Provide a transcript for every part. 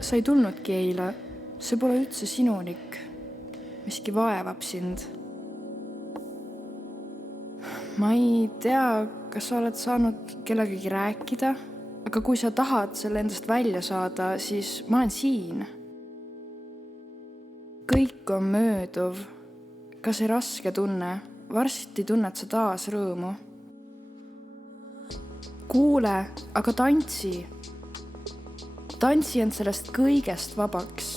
sa ei tulnudki eile. See pole üldse sinulik. Miski vaevab sind. Ma ei tea, kas sa oled saanud kellegagi rääkida, aga kui sa tahad selle endast välja saada, siis ma olen siin. Kõik on mööduv. Ka see raske tunne. Varsti tunned sa taas rõõmu. Kuule, aga tantsi. Tantsi end sellest kõigest vabaks.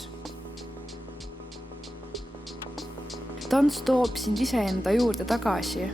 Tants toob sind iseenda juurde tagasi.